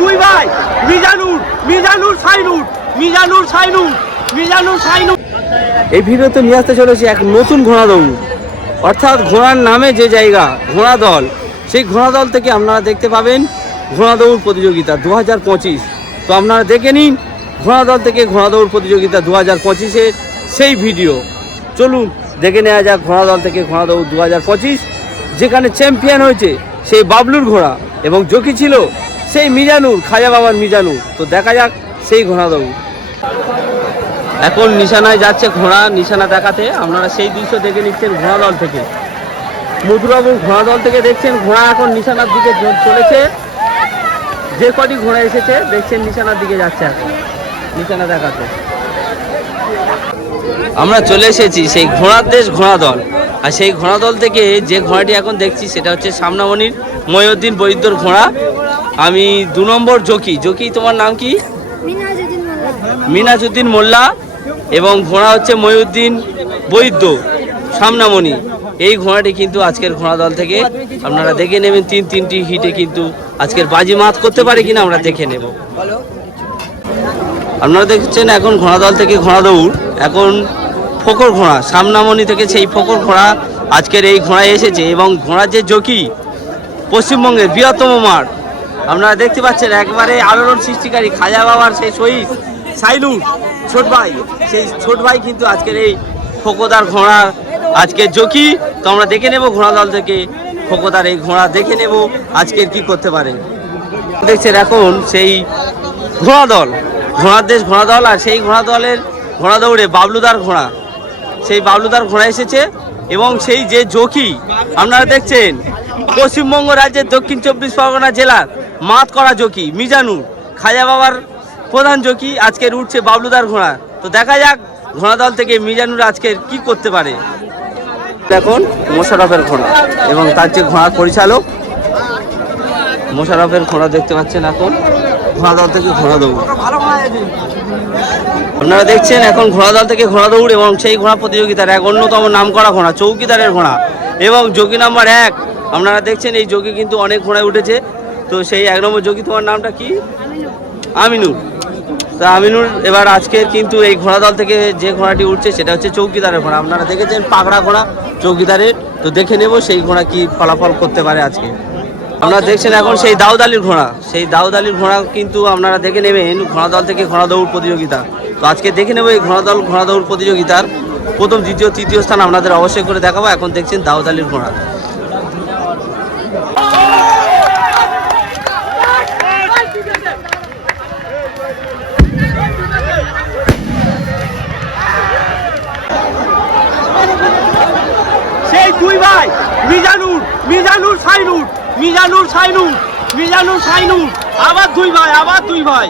দুই ভাই, মিজানুর মিজানুর সাইনুর মিজানুর সাইনুর মিজানুর সাইনুর। এই ভিডিওতে নিয়ে আসতে চলেছি এক নতুন ঘোড়া দৌড় অর্থাৎ ঘোড়ার নামে যে জায়গা, ঘোড়া দল, সেই ঘোড়া দল থেকে আপনারা দেখতে পাবেন ঘোড়া দৌড় প্রতিযোগিতা দু তো আপনারা দেখে নিন ঘোড়া দল থেকে ঘোড়া দৌড় প্রতিযোগিতা দু হাজার পঁচিশের সেই ভিডিও। চলুন, দেখে নেওয়া যাক ঘোড়া দল থেকে ঘোড়া দৌড় দু হাজার পঁচিশ। যেখানে চ্যাম্পিয়ন হয়েছে সেই বাবলুর ঘোড়া এবং জকি ছিল সেই মিজানুর, খাজা বাবার মিজানুর। তো দেখা যাক সেই ঘোড়া দৌড় এখন নিশানায় যাচ্ছে ঘোড়া, নিশানা দেখাতে। আপনারা সেই দৃশ্য দেখে নিচ্ছেন ঘোড়া দল থেকে। মধুবাবুর ঘোড়া দল থেকে দেখছেন, ঘোড়া এখন নিশানার দিকে চলেছে। যে কটি ঘোড়া এসেছে, দেখছেন নিশানার দিকে যাচ্ছে এখন। নিশানা দেখাতে। আমরা চলে এসেছি সেই ঘোড়ার দেশ ঘোড়া দল আর সেই ঘোড়া দল থেকে যে ঘোড়াটি এখন দেখছি, সেটা হচ্ছে সামনামণির ময়ুদ্দিন বৈদ্যর ঘোড়া। আমি দু নম্বর জকি। জকি তোমার নাম কি? মিনাজুদ্দিন মোল্লা। মোল্লা এবং ঘোড়া হচ্ছে ময়ুদ্দিন বৈদ্য সামনামণি। এই ঘোড়াটি কিন্তু আজকের ঘোড়া দল থেকে আপনারা দেখে নেবেন তিন তিনটি হিটে কিন্তু আজকের বাজি মাত করতে পারে কিনা আমরা দেখে নেব। আপনারা দেখছেন এখন ঘোড়া দল থেকে ঘোড়া দৌড়। এখন ফকর ঘোড়া সামনামণি থেকে সেই ফকর ঘোড়া আজকের এই ঘোড়ায় এসেছে এবং ঘোড়ার যে জকি পশ্চিমবঙ্গের বৃহত্তম মাঠ আপনারা দেখতে পাচ্ছেন, একবারে আলোড়ন সৃষ্টিকারী খাজা বাবার সেই শহীদ সাইলুর ছোট ভাই। সেই ছোট ভাই কিন্তু আজকের এই ফোকদার ঘোড়া আজকে জকি। তো আমরা দেখে নেব ঘোড়া দল থেকে ফোকদার এই ঘোড়া, দেখে নেব আজকের কি করতে পারে। দেখছেন এখন সেই ঘোড়া দল ঘোড়ার দেশ, ঘোড়া দল, আর সেই ঘোড়া দলের ঘোড়া দৌড়ে বাবলুদার ঘোড়া। সেই বাবলুদার ঘোড়া এসেছে এবং সেই যে জকি, আপনারা দেখছেন, পশ্চিমবঙ্গ রাজ্যের দক্ষিণ চব্বিশ পরগনা জেলার মাত করা জকি, মিজানুর, খাজা বাবার প্রধান জকি আজকের উঠছে বাবলুদার ঘোড়া। তো দেখা যাক ঘোড়া দল থেকে মিজানুর আজকের কি করতে পারে। এখন মোশারফের ঘোড়া এবং তার যে ঘোড়ার পরিচালক, মোশারফের ঘোড়া দেখতে পাচ্ছেন এখন। ঘোড়া দল থেকে ঘোড়া দৌড়। আপনারা দেখছেন এখন ঘোড়া দল থেকে ঘোড়া দৌড় এবং সেই ঘোড়া প্রতিযোগিতার এক অন্যতম নাম করা ঘোড়া, চৌকিদারের ঘোড়া এবং যোগী নাম্বার এক। আপনারা দেখছেন এই যোগী কিন্তু অনেক ঘোড়ায় উঠেছে। তো সেই এক নম্বর যোগী তোমার নামটা কি? আমিনুর তো আমিনুর এবার আজকের কিন্তু এই ঘোড়া দল থেকে যে ঘোড়াটি উঠছে সেটা হচ্ছে চৌকিদারের ঘোড়া। আপনারা দেখেছেন পাগড়া ঘোড়া চৌকিদারের। তো দেখে নেব সেই ঘোড়া কি ফলাফল করতে পারে আজকে। আপনারা দেখছেন এখন সেই দাউদ আলীর ঘোড়া। সেই দাউদ আলীর ঘোড়া কিন্তু আপনারা দেখে নেবেন ঘোড়া দল থেকে ঘোড়া দৌড় প্রতিযোগিতা। তো আজকে দেখে নেব এই ঘোড়া দল ঘোড়া দৌড় প্রতিযোগিতার প্রথম দ্বিতীয় তৃতীয় স্থান আপনাদের অবশ্যই করে দেখাবো। এখন দেখছেন দাউদ আলীর ঘোড়া সেই দুই ভাই, মিজানুর মিজানুর সাইনুর মিজানুর সাইনুর মিজানুর সাইনুর। আবার দুই ভাই, আবার দুই ভাই।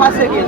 পাশে গিয়ে